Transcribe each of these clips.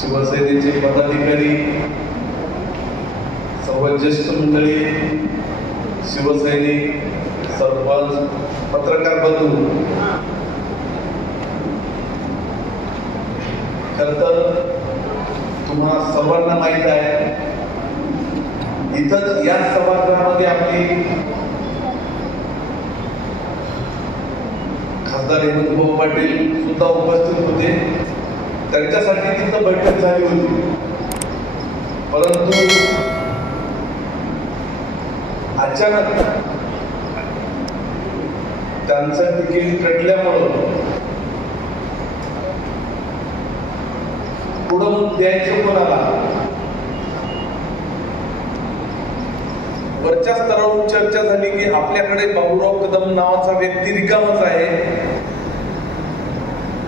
शिवसेनेचे पदाधिकारी, सर्व ज्येष्ठ मंडळी, शिवसैनिक, सरपंच, पत्रकार बंधू, खर तर तुम्हाला सर्वांना माहीत आहे, इथंच या सभागृहामध्ये आपली खासदार हेमंतभाऊ पाटील सुद्धा उपस्थित होते. त्यांच्यासाठी तिथं बैठक झाली होती. परंतु अचानक त्यांचं तिकीट कटल्यामुळं पुढं द्यायचं कोणाला, वरच्या स्तरावरून चर्चा झाली की आपल्याकडे बाबूराव कदम नावाचा व्यक्ती रिकामच आहे.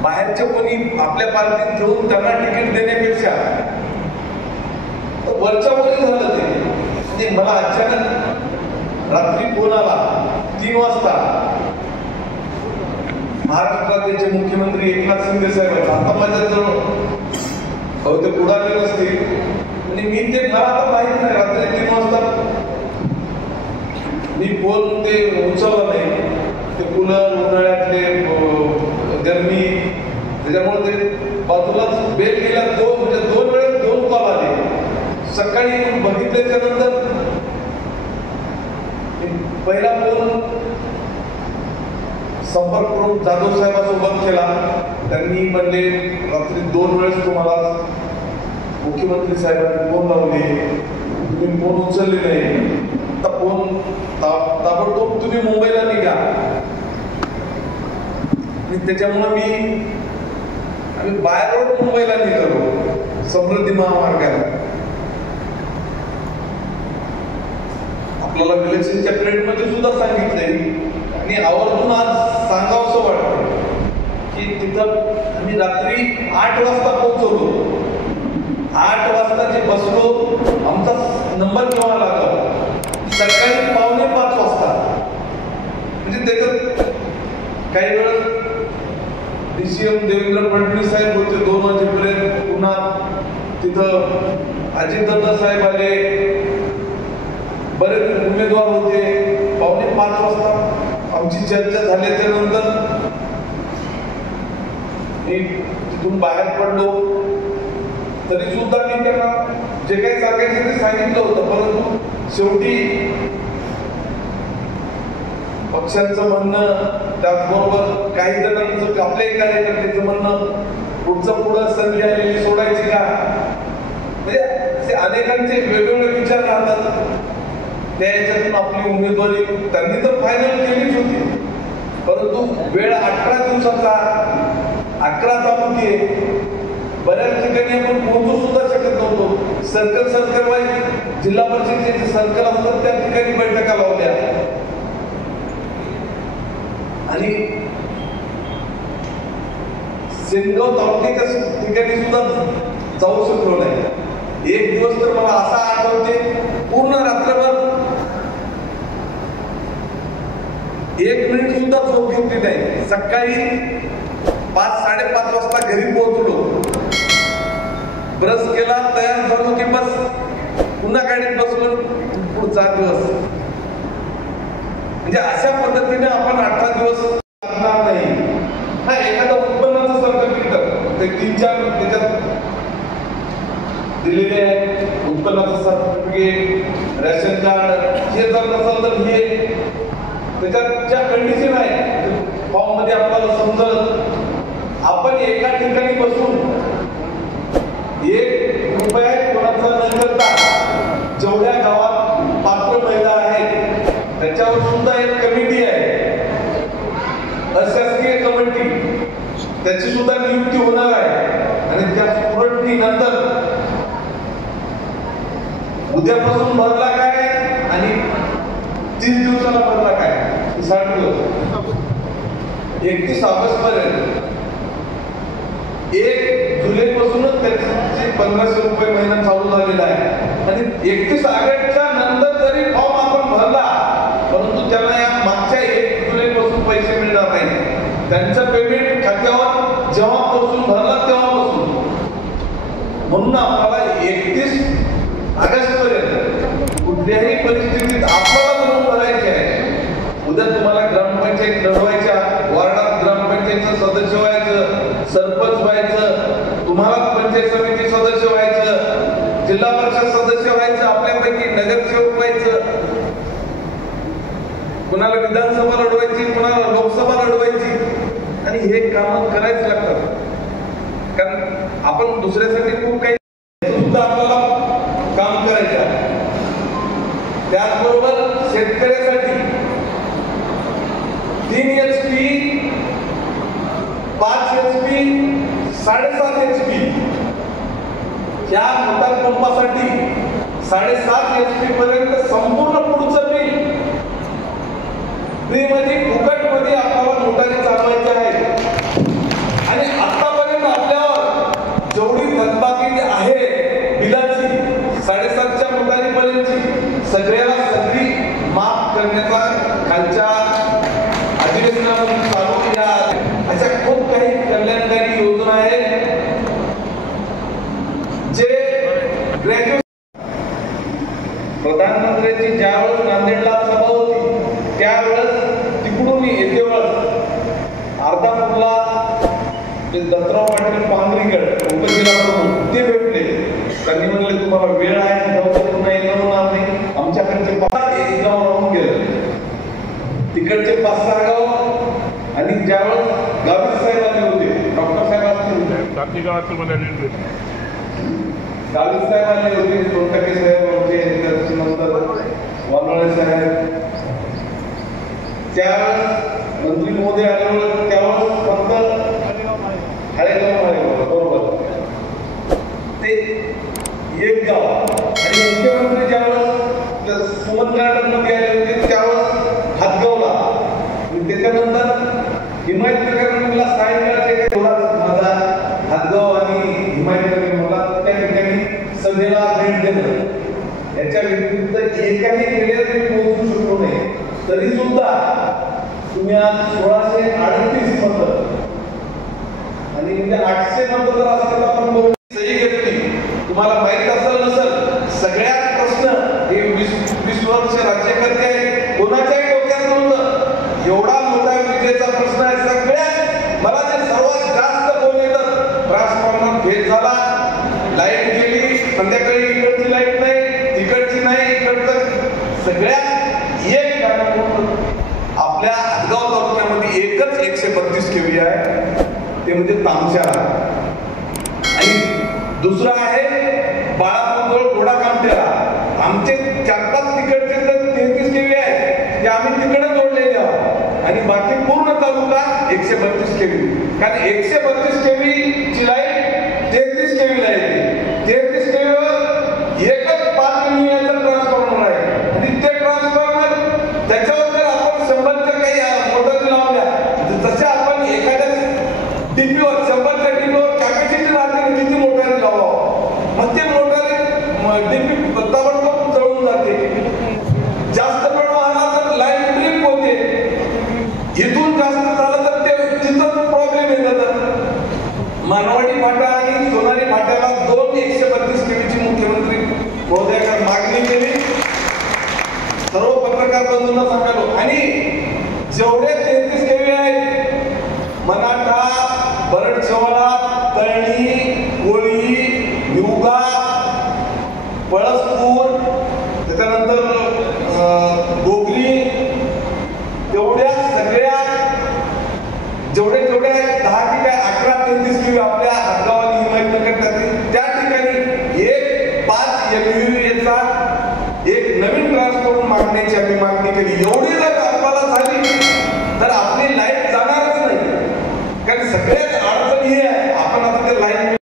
बाहेरचे कोणी आपल्या पार्टीत घेऊन त्यांना तिकीट देण्यापेक्षा वरच्या वरी झालं ते. म्हणजे मला अचानक रात्री फोन आला 3 वाजता महाराष्ट्राचे मुख्यमंत्री एकनाथ शिंदे साहेब. आता माझ्याजवळ ते पुढारी नसतील आणि मी ते मला आता माहित नाही. रात्री 3 वाजता मी फोन ते उचलला नाही. ते कूलर, उन्हाळ्यातले गरमी, त्याच्यामुळे ते बाजूलाच बेल गेला. म्हणजे 2 वेळेस 2 कॉल आले. सकाळी बघितल्याच्या नंतर पहिला फोन संपर्क करून जाधव साहेबांसोबत केला. त्यांनी म्हणले रात्री 2 वेळेस तुम्हाला मुख्यमंत्री साहेबांनी फोन लावले, तुम्ही फोन उचलले नाही. आता फोन ताबडतोब तुम्ही मुंबईला निघा. त्याच्यामुळे आम्ही बाय रोड मुंबईला निघालो समृद्धी महामार्गाला. आपल्याला इलेक्शनच्या पिरियडमध्ये सुद्धा सांगितलंय आणि आवर्जून आज सांगावंसं वाटतं की तिथं आम्ही रात्री 8 वाजता पोहोचलो. 8 वाजता जे बसलो, आमचा नंबर केव्हा लागला? सकाळी 4:45 वाजता. म्हणजे त्याच्यात काही वेळ DCM देवेंद्र फडणवीस साहेब होते 2 वाजेपर्यंत. पुन्हा तिथं अजितदादा साहेब आले, बरेच उमेदवार होते. 4:45 वाजता आमची चर्चा झाल्याच्या नंतर मी तिथून बाहेर पडलो. तरी सुद्धा मी त्यांना जे काही सांगायचं ते सांगितलं होतं. परंतु शेवटी पक्षांचं म्हणणं, त्याचबरोबर काही जणांचं, आपल्याही कार्यकर्त्याचं म्हणणं, पुढं संधी आलेली सोडायची का? म्हणजे असे अनेकांचे वेगवेगळे विचार राहतात. त्या याच्यातून आपली उमेदवारी त्यांनी तर फायनल केलीच होती. परंतु वेळ 18 दिवसाचा, 11 तालुके, बऱ्याच ठिकाणी आपण पोहोचू सुद्धा शकत नव्हतो. सर्कल वाईज जिल्हा परिषदेचे सर्कल असतात त्या ठिकाणी बैठका लावल्या आणि सेनगाव तालुक्याच्या ठिकाणी सुद्धा जाऊ शकलो नाही. एक दिवस तर मला असा आठवते, पूर्ण रात्रभर 1 मिनिट सुद्धा झोप घेतली नाही. सकाळी 5-5:30 वाजता घरी पोहोचलो, ब्रश केला, तयार झालो की बस पुन्हा गाडीत बसलो, पुढचा दिवस. म्हणजे अशा पद्धतीने आपण 18 दिवस लागणार नाही. हा एखादा उत्पन्नाचं सर्टिफिकेट ते 3-4 त्याच्यात दिलेले आहे. उत्पन्नाचं सर्टिफिकेट, रेशन कार्ड, हे जर नसेल तर हे त्याच्यात ज्या कंडिशन आहे फॉर्म मध्ये आपल्याला समजत. आपण एका ठिकाणी बसून 1 रुपया कोणाचा न करता जेवढ्या गावात पात्र महिला आहेत त्याच्यावर सुद्धा एक कमिटी आहे, अशासकीय कमिटी, त्याची सुद्धा नियुक्ती होणार आहे. आणि त्या सुरळीनंतर उद्यापासून भरला काय आणि 30 दिवसाला भरला काय, 60 दिवस, 31 ऑगस्ट पर्यंत. 1 जुलै पासूनच त्याचे 1500 रुपये महिना चालू झालेला आहे. आणि 31 ऑगस्टच्या नंतर जरी फॉर्म आपण भरला, परंतु त्यांना या मागच्या 1 जुलै पासून पैसे मिळणार नाही. त्यांचं पेमेंट खात्यावर जेव्हापासून भरला तेव्हापासून म्हणून आपल्याला 31 ऑगस्ट पर्यंत कुठल्याही परिस्थितीत आपल्याला म्हणून करायचे आहे. उद्या तुम्हाला ग्रामपंचायत लढवायच्या, वार्डात ग्रामपंचायतचं सदस्य व्हायचं, सरपंच व्हायचं, तुम्हाला पंचायत समिती सदस्य व्हायचं, जिल्हा परिषद सदस्य व्हायचं, आपल्यापैकी नगरसेवक व्हायचं, कुणाला विधानसभा लढवायची, कुणाला लोकसभा लढवायची, आणि हे काम करायच लागतात. कारण आपण दुसऱ्यासाठी खूप काही सुद्धा आपल्याला काम करायचं आहे. त्याचबरोबर शेतकऱ्यासाठी 3 HP, 5 HP, 7.5 HP या मोटार पंपासाठी 7.5 HP पर्यंत संपूर्ण पुढचं बिल फ्रीमध्ये फुकटमध्ये आपल्याला मोटारी चालवायची आहे. आणि आतापर्यंत आपल्यावर जेवढी थकबाकी आहे बिलाची 7.5च्या मोटारीपर्यंतची सगळ्याला सगळी माफ करण्याचा खालच्या अधिवेशनामध्ये चालू केला. अशा खूप काही कल्याणकारी योजना आहेत जे ग्रॅज्युएट. प्रधानमंत्र्यांची ज्यावेळेस नांदेडला सभा होती त्यावेळेस तिकडून येते वेळेस अर्धापूरला दत्तराव पाटील पांगरीगड उपजिल्हा प्रमुख ते भेटले. त्यांनी म्हणले तुम्हाला वेळ आहे पुन्हा येणार नाही, आमच्याकडचे एक गाव राहून गेलं, तिकडचे 5-6 गाव. आणि ज्यावेळेस गावित साहेब आले होते, डॉक्टर साहेब असतील गावित साहेब आले होते, सोनटके साहेब आमचे नंतर वानोळे साहेब, त्यावेळेस मंत्री महोदय आल्यावर त्यावेळेस फक्त बरोबर ते एक गाव. आणि मुख्यमंत्री ज्यावेळेस सुमन गार्डन मध्ये आले होते त्यावेळेस हातगावला. त्याच्यानंतर हिमायतनगरला सायंकाळचे माझा हातगाव आणि हिमायतनगर मला त्या ठिकाणी सभेला भेट देणं याच्या व्यतिरिक्त एकाही वेळेला मी पोहोचू शकलो नाही. तरी सुद्धा तुम्ही आज 1638 मतं आणि म्हणजे 800 मतं जर असतील आपण सही घेतली. तुम्हाला माहित असेल नसेल सगळ्यात प्रश्न हे 20 वर्ष राज्यकर्ते आहेत, कोणाच्याही डोक्यात नव्हतं एवढा मोठा विजेचा प्रश्न आहे. सगळ्यात मला जे सर्वात जास्त बोल येतात ट्रान्सफॉर्मर फेल झाला, लाईट गेली, संध्याकाळी इकडची लाईट नाही, तिकडची नाही, इकडचं सगळ्यात एक कारण आपल्या हातगाव तालुक्यामध्ये एकच 132 kV आहे, ते म्हणजे तामशाळा. आणि दुसरं आहे बाळापूर घोडा कामठेला. आमचे 4-5 तिकडचे तर 33 kV आहे, ते आम्ही तिकडे जोडलेले आहोत. आणि बाकी पूर्ण तालुका 132 kV. कारण 132 kV ची लाईट 33 kV लाईट